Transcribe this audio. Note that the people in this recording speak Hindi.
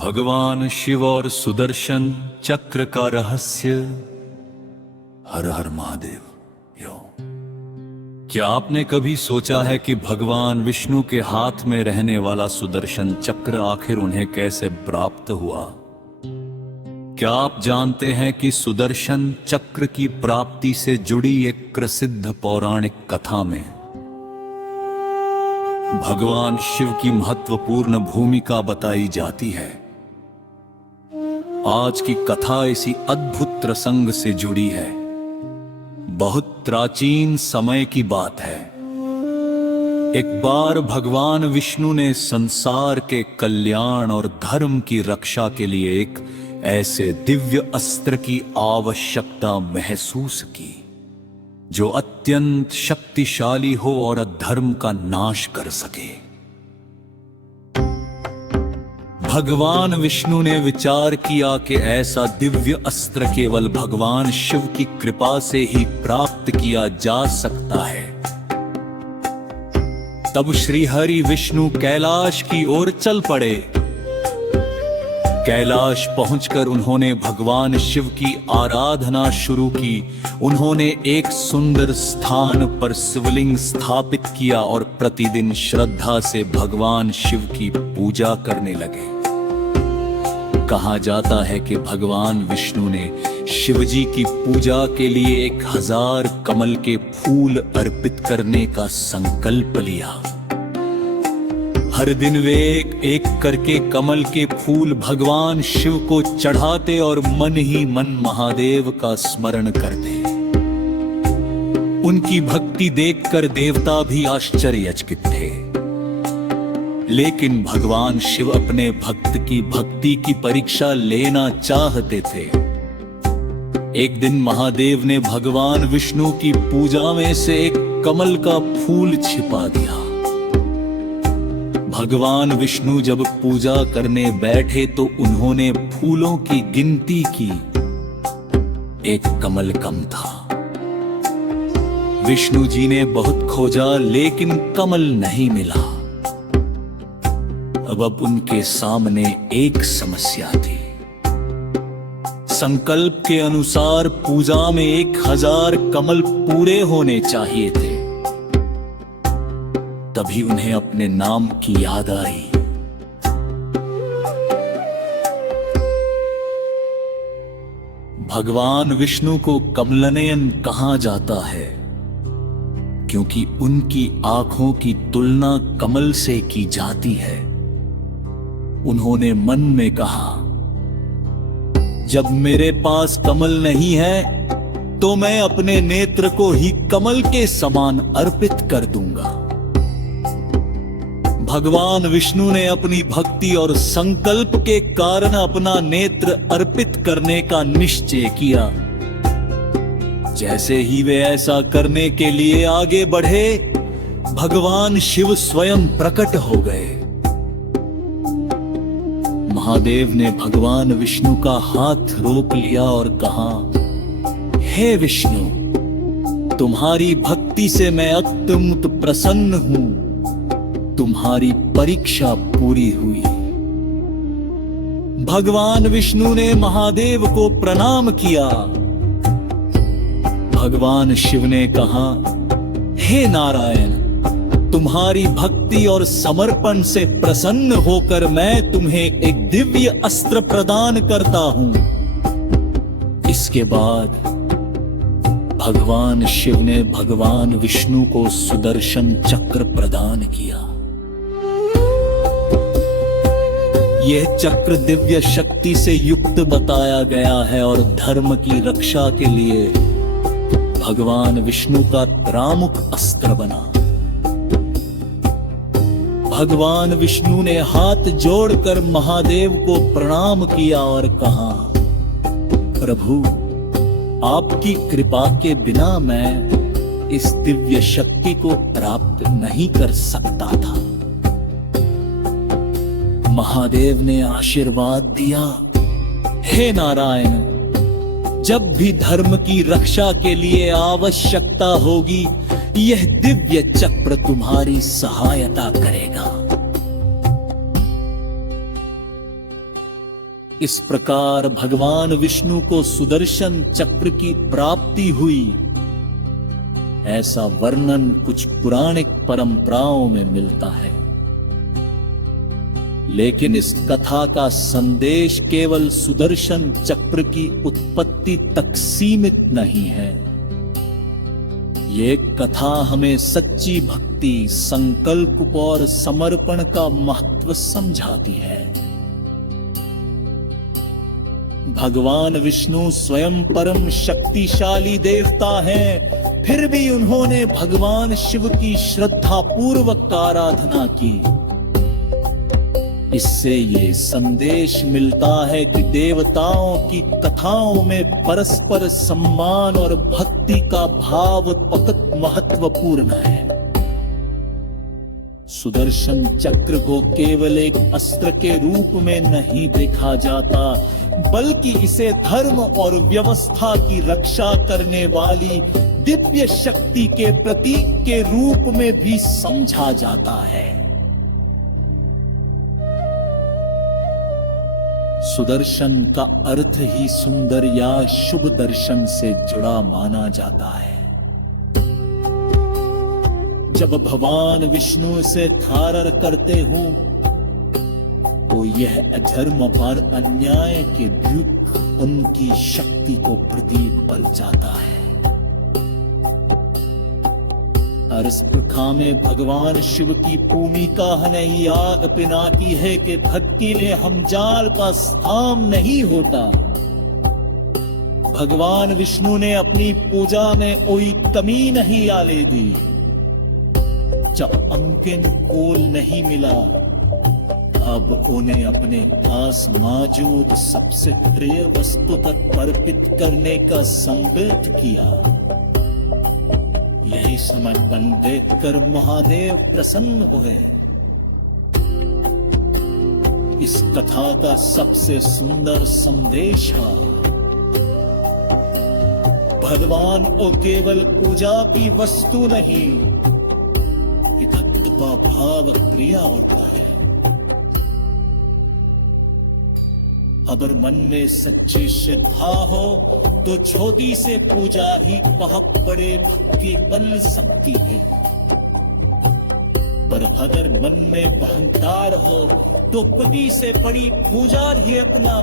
भगवान शिव और सुदर्शन चक्र का रहस्य। हर हर महादेव। यो, क्या आपने कभी सोचा है कि भगवान विष्णु के हाथ में रहने वाला सुदर्शन चक्र आखिर उन्हें कैसे प्राप्त हुआ? क्या आप जानते हैं कि सुदर्शन चक्र की प्राप्ति से जुड़ी एक प्रसिद्ध पौराणिक कथा में भगवान शिव की महत्वपूर्ण भूमिका बताई जाती है। आज की कथा इसी अद्भुत प्रसंग से जुड़ी है। बहुत प्राचीन समय की बात है। एक बार भगवान विष्णु ने संसार के कल्याण और धर्म की रक्षा के लिए एक ऐसे दिव्य अस्त्र की आवश्यकता महसूस की जो अत्यंत शक्तिशाली हो और अधर्म का नाश कर सके। भगवान विष्णु ने विचार किया कि ऐसा दिव्य अस्त्र केवल भगवान शिव की कृपा से ही प्राप्त किया जा सकता है। तब श्री हरि विष्णु कैलाश की ओर चल पड़े। कैलाश पहुंचकर उन्होंने भगवान शिव की आराधना शुरू की। उन्होंने एक सुंदर स्थान पर शिवलिंग स्थापित किया और प्रतिदिन श्रद्धा से भगवान शिव की पूजा करने लगे। कहा जाता है कि भगवान विष्णु ने शिवजी की पूजा के लिए 1000 कमल के फूल अर्पित करने का संकल्प लिया। हर दिन वे एक एक करके कमल के फूल भगवान शिव को चढ़ाते और मन ही मन महादेव का स्मरण करते। उनकी भक्ति देखकर देवता भी आश्चर्यचकित थे। लेकिन भगवान शिव अपने भक्त की भक्ति की परीक्षा लेना चाहते थे। एक दिन महादेव ने भगवान विष्णु की पूजा में से एक कमल का फूल छिपा दिया। भगवान विष्णु जब पूजा करने बैठे तो उन्होंने फूलों की गिनती की। एक कमल कम था। विष्णु जी ने बहुत खोजा लेकिन कमल नहीं मिला। अब उनके सामने एक समस्या थी। संकल्प के अनुसार पूजा में 1000 कमल पूरे होने चाहिए थे। तभी उन्हें अपने नाम की याद आई। भगवान विष्णु को कमलनयन कहा जाता है क्योंकि उनकी आंखों की तुलना कमल से की जाती है। उन्होंने मन में कहा, जब मेरे पास कमल नहीं है तो मैं अपने नेत्र को ही कमल के समान अर्पित कर दूंगा। भगवान विष्णु ने अपनी भक्ति और संकल्प के कारण अपना नेत्र अर्पित करने का निश्चय किया। जैसे ही वे ऐसा करने के लिए आगे बढ़े, भगवान शिव स्वयं प्रकट हो गए। महादेव ने भगवान विष्णु का हाथ रोक लिया और कहा, हे विष्णु, तुम्हारी भक्ति से मैं अत्यंत प्रसन्न हूं। तुम्हारी परीक्षा पूरी हुई। भगवान विष्णु ने महादेव को प्रणाम किया। भगवान शिव ने कहा, हे नारायण, तुम्हारी भक्ति और समर्पण से प्रसन्न होकर मैं तुम्हें एक दिव्य अस्त्र प्रदान करता हूं। इसके बाद भगवान शिव ने भगवान विष्णु को सुदर्शन चक्र प्रदान किया। यह चक्र दिव्य शक्ति से युक्त बताया गया है और धर्म की रक्षा के लिए भगवान विष्णु का त्रामुक अस्त्र बना। भगवान विष्णु ने हाथ जोड़कर महादेव को प्रणाम किया और कहा, प्रभु, आपकी कृपा के बिना मैं इस दिव्य शक्ति को प्राप्त नहीं कर सकता था। महादेव ने आशीर्वाद दिया, हे नारायण, जब भी धर्म की रक्षा के लिए आवश्यकता होगी, यह दिव्य चक्र तुम्हारी सहायता करेगा। इस प्रकार भगवान विष्णु को सुदर्शन चक्र की प्राप्ति हुई, ऐसा वर्णन कुछ पौराणिक परंपराओं में मिलता है। लेकिन इस कथा का संदेश केवल सुदर्शन चक्र की उत्पत्ति तक सीमित नहीं है। ये कथा हमें सच्ची भक्ति, संकल्प और समर्पण का महत्व समझाती है। भगवान विष्णु स्वयं परम शक्तिशाली देवता हैं, फिर भी उन्होंने भगवान शिव की श्रद्धा पूर्वक आराधना की। इससे ये संदेश मिलता है कि देवताओं की कथाओं में परस्पर सम्मान और भक्ति का भाव बहुत महत्वपूर्ण है। सुदर्शन चक्र को केवल एक अस्त्र के रूप में नहीं देखा जाता, बल्कि इसे धर्म और व्यवस्था की रक्षा करने वाली दिव्य शक्ति के प्रतीक के रूप में भी समझा जाता है। सुदर्शन का अर्थ ही सुंदर या शुभ दर्शन से जुड़ा माना जाता है। जब भगवान विष्णु से धारण करते हो तो यह अधर्म और अन्याय के दुख उनकी शक्ति को प्रतीक बन जाता है। और इस प्रथा में भगवान शिव की भूमिका हमें याद पिनाती है कि भक्ति में हम जाल का स्थान नहीं होता। भगवान विष्णु ने अपनी पूजा में कोई कमी नहीं आने दी। जब अंकिन कोल नहीं मिला, अब उन्हें अपने पास मौजूद सबसे प्रिय वस्तु तक अर्पित करने का संकल्प किया। यही समर्पण देखकर महादेव प्रसन्न हुए। इस कथा का सबसे सुंदर संदेश है, भगवान को केवल पूजा की वस्तु नहीं, भक्त का भाव क्रिया होता है। अगर मन में सच्ची श्रद्धा हो तो छोटी से पूजा ही बहुत बड़े भक्ति बन सकती है। पर अगर मन में अहंकार हो तो बड़ी से बड़ी पूजा ही अपना